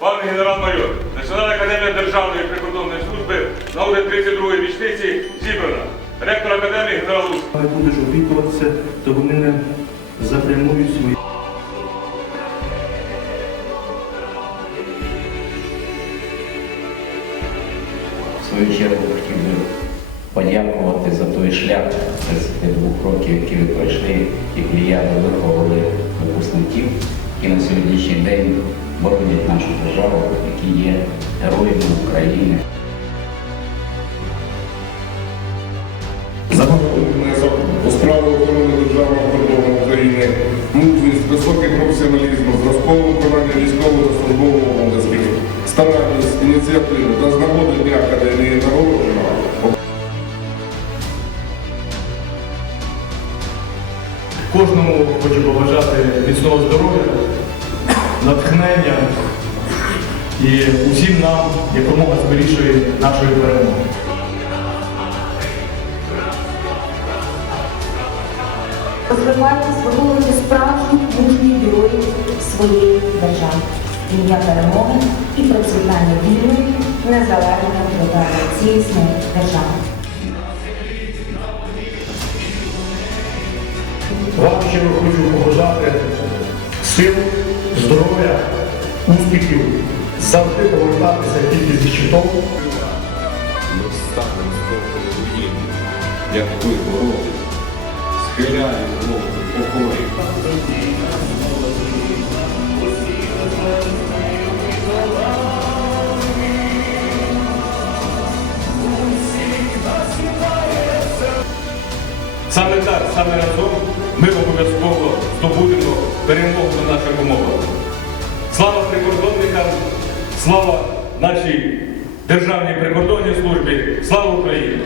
Пане генерал-майор, Національна академія Державної прикордонної служби на 32-ї річниці зібрана. Ректор академії генерал. Коли будеш опікуватися, то вони не запрямують свої. В свою чергу хотів би подякувати за той шлях 32 років, які ви пройшли і пліяди виховали випускників, які на сьогоднішній день боронять нашу державу, які є героями України. внесок у справи охорони державного кордону України, мужність, високий професіоналізм, зразкове виконання військового та службового обов'язків, старанність, ініціативу та з нагоди Дня Академії нагороджено Кожному хочу побажати міцного здоров'я, натхнення і усім нам якомога скорішої нашої перемоги. Розвивайтесь, виховуйте справжніх мужніх героїв своєї держави. Ім'я перемоги і процвітання вільної, незалежної цілісної держави. Щиро хочу побажати сил, здоров'я, успіхів, завжди повертатися тільки зі щитом. Ми встанемо з того руїни, як ви городи, схиляємо голови покої. Саме так, саме разом ми обов'язково здобудемо перемогу на наших умовах. Слава прикордонникам, слава нашій державній прикордонній службі, слава Україні!